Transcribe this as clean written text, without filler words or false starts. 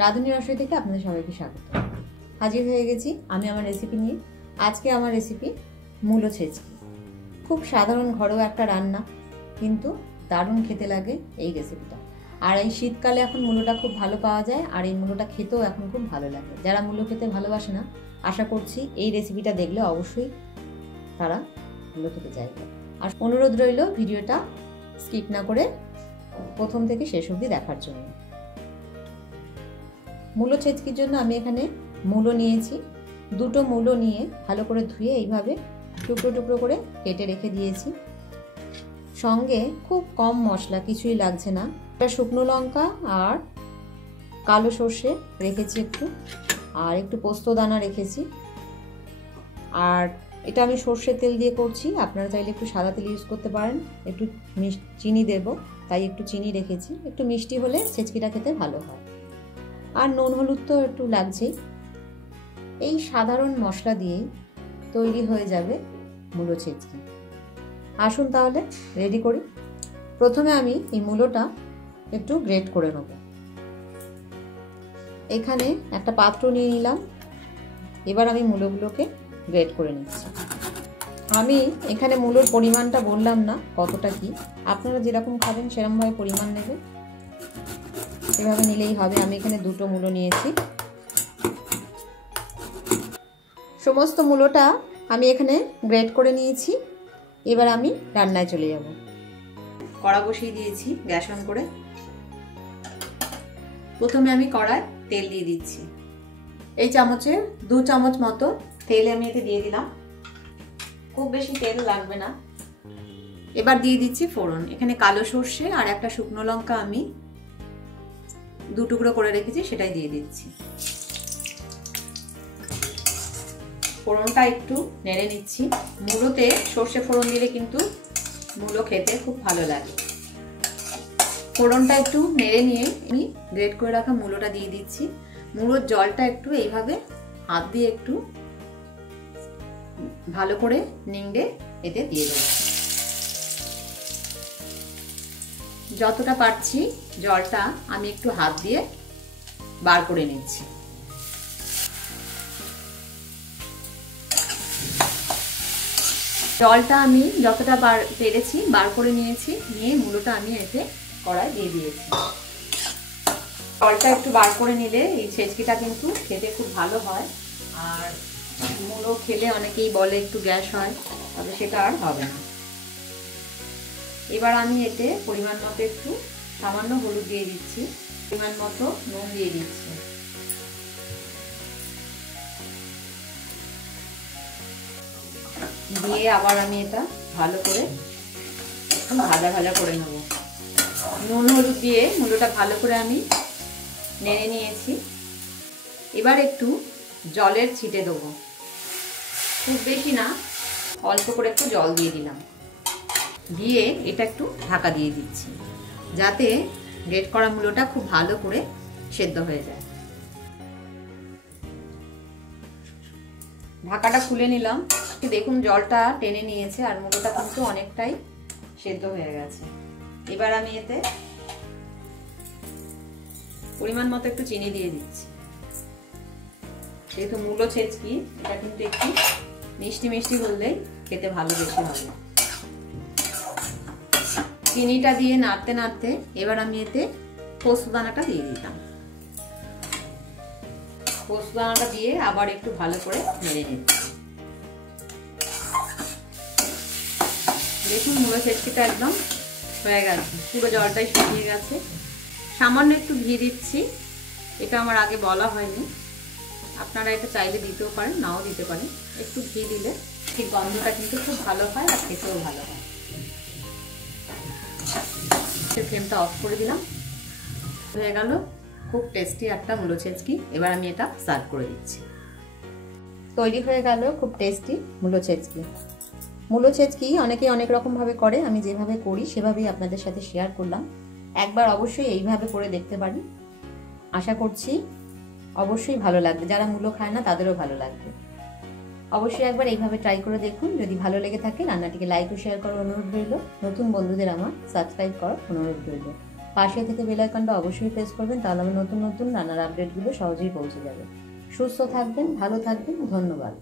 রাঁধুনি রসই থেকে আপনাদের সবাইকে স্বাগত। হাজির হয়ে গেছি আমি আমার রেসিপি নিয়ে। আজকে আমার রেসিপি মূলো ছেচকি। খুব সাধারণ ঘরোয়া একটা রান্না, কিন্তু দারুণ খেতে লাগে এই রেসিপিটা। আর এই শীতকালে এখন মূলোটা খুব ভালো পাওয়া যায়, আর এই মূলোটা খেতেও এখন খুব ভালো লাগে। যারা মূলো খেতে ভালোবাসে না, আশা করছি এই রেসিপিটা দেখলে অবশ্যই তারা মূলো খেতে চাইবে। আর অনুরোধ রইল ভিডিওটা স্কিপ না করে প্রথম থেকে শেষ অবধি দেখার জন্য। মূলো ছেচকির জন্য আমি এখানে মূলো নিয়েছি। দুটো মূলো নিয়ে ভালো করে ধুয়ে এইভাবে টুকরো টুকরো করে কেটে রেখে দিয়েছি। সঙ্গে খুব কম মশলা, কিছুই লাগছে না। একটা শুকনো লঙ্কা আর কালো সর্ষে রেখেছি একটু, আর একটু পোস্ত দানা রেখেছি। আর এটা আমি সর্ষের তেল দিয়ে করছি, আপনারা চাইলে একটু সাদা তেল ইউজ করতে পারেন। একটু চিনি দেব, তাই একটু চিনি রেখেছি। একটু মিষ্টি হলে ছেচকিটা খেতে ভালো হয়। আর নুন হলুদ তো একটু লাগছেই। এই সাধারণ মশলা দিয়েই তৈরি হয়ে যাবে মূলো ছেচকি। আসুন তাহলে রেডি করি। প্রথমে আমি এই মূলোটা একটু গ্রেট করে নেব। এখানে একটা পাত্র নিয়ে নিলাম। এবার আমি মূলোগুলোকে গ্রেট করে নিচ্ছি। আমি এখানে মূলোর পরিমাণটা বললাম না কতটা কি, আপনারা যেরকম খাবেন সেরকমভাবে পরিমাণ নেবে, এভাবে নিলেই হবে। আমি এখানে দুটো মূলো নিয়েছি। সমস্ত মূলোটা আমি এখানে গ্রেট করে নিয়েছি। এবার আমি রান্নায় চলে যাব। কড়া বসিয়ে দিয়েছি গ্যাস অন করে। প্রথমে আমি কড়ায় তেল দিয়ে দিচ্ছি। এই চামচে 2 চামচ মতো তেল আমি এতে দিয়ে দিলাম। খুব বেশি তেল লাগবে না। এবার দিয়ে দিচ্ছি ফোড়ন। এখানে কালো সর্ষে আর একটা শুকনো লঙ্কা আমি 2 টুকরো করে রেখেছি, সেটাই দিয়ে দিচ্ছি। ফোড়নটা একটু নেড়ে নিচ্ছি। মূলোতে সর্ষে ফোড়ন দিলে কিন্তু মূলো খেতে খুব ভালো লাগে। ফোড়নটা একটু নেড়ে নিয়ে আমি গ্রেট করে রাখা মূলোটা দিয়ে দিচ্ছি। মূলোর জলটা একটু এইভাবে হাত দিয়ে একটু ভালো করে নিংড়ে এতে দিয়ে দেব। যতটা পারছি জলটা আমি একটু হাত দিয়ে বার করে নিচ্ছি। জলটা আমি যতটা পেরেছি বার করে নিয়েছি। নিয়ে মূলোটা আমি এতে কড়াই দিয়ে দিয়েছি। জলটা একটু বার করে নিলে এই ছেচকিটা কিন্তু খেতে খুব ভালো হয়। আর মূলো খেলে অনেকেই বলে একটু গ্যাস হয়, তবে সেটা আর হবে না। এবার আমি এতে পরিমাণ মতো একটু সামান্য হলুদ দিয়ে দিচ্ছি, পরিমাণ মতো নুন দিয়ে দিচ্ছি। দিয়ে আবার আমি এটা ভালো করে ভাজা ভাজা করে নেব। নুন হলুদ দিয়ে মূলোটা ভালো করে আমি নেড়ে নিয়েছি। এবার একটু জলের ছিটে দেবো, খুব বেশি না, অল্প করে একটু জল দিয়ে দিলাম। দিয়ে এটা একটু ঢাকা দিয়ে দিচ্ছি, যাতে গ্রেট করা মূলোটা খুব ভালো করে সেদ্ধ হয়ে যায়। ঢাকাটা খুলে নিলাম। দেখুন জলটা টেনে নিয়েছে আর মূলোটা কিন্তু অনেকটাই সেদ্ধ হয়ে গেছে। এবার আমি এতে পরিমাণ মতো একটু চিনি দিয়ে দিচ্ছি। যেহেতু মূলো ছেচকি, এটা কিন্তু একটু মিষ্টি মিষ্টি হলেই খেতে ভালো বেশি হবে। চিনিটা দিয়ে নাড়তে নাড়তে এবার আমি এতে পোস্ত দানাটা দিয়ে দিলাম। পোস্ত দানাটা দিয়ে আবার একটু ভালো করে নেড়ে নিচ্ছি। দেখুন মূলো ছেচকিটা একদম হয়ে গেছে, পুরো জলটাই শুকিয়ে গেছে। সামান্য একটু ঘি দিচ্ছি, এটা আমার আগে বলা হয়নি, আপনারা এটা চাইলে দিতেও পারেন, নাও দিতে পারেন। একটু ঘি দিলে ঠিক গন্ধটা কিন্তু খুব ভালো হয় আর খেতেও ভালো হয়। ফ্লেমটা অফ করে দিলাম। হয়ে গেল খুব টেস্টি একটা মূলো ছেচকি। এবার আমি এটা সার্ভ করে দিচ্ছি। তৈরি হয়ে গেল খুব টেস্টি মূলো ছেচকি। মূলো ছেচকি অনেকেই অনেক রকমভাবে করে, আমি যেভাবে করি সেভাবেই আপনাদের সাথে শেয়ার করলাম। একবার অবশ্যই এইভাবে করে দেখতে পারেন। আশা করছি অবশ্যই ভালো লাগবে। যারা মূলো খায় না তাদেরও ভালো লাগবে। অবশ্যই একবার এইভাবে ট্রাই করে দেখুন। যদি ভালো লেগে থাকে রান্নাটিকে লাইক ও শেয়ার করার অনুরোধ রইল। নতুন বন্ধুদের আমার সাবস্ক্রাইব করার অনুরোধ রইল। পাশে থেকে বেল আইকনটা অবশ্যই প্রেস করবেন, তাহলে আমার নতুন নতুন রান্নার আপডেটগুলো সহজেই পৌঁছে যাবে। সুস্থ থাকবেন, ভালো থাকবেন, ধন্যবাদ।